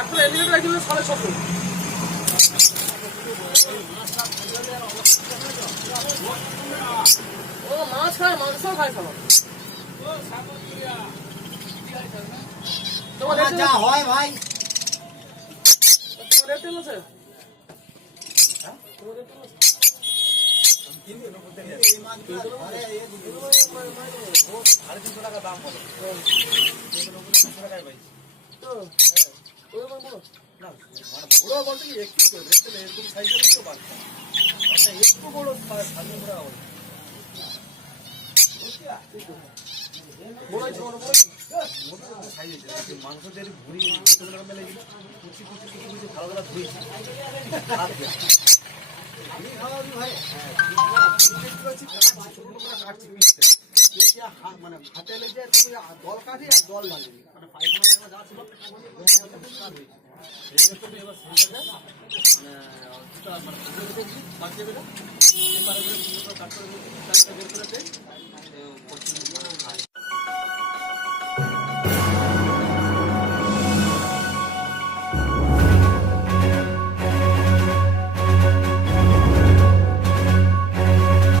এখন elevator kilo 750। ও মাছ খায়, মাংস খায় সব। তোমার যা হয় ভাই, তোমার রেট আছে? হ্যাঁ তোমার রেট আছে? $350 টাকা দাম বলে টাকায় ভাই তো। না মানে বড় বলতে কি একটু এরকম সাইজের তো বাচ্চা একটু বড় মাংসদের ঘুরি মেলে কুচি কুচি কুচি কুচি ভালো ভালো ধুয়েছি আমি খাওয়া ভাই। মানে হাতে লেগে তুমি জল কাঠি আর জল লাগে মানে পায়খানা যা ছিল মানে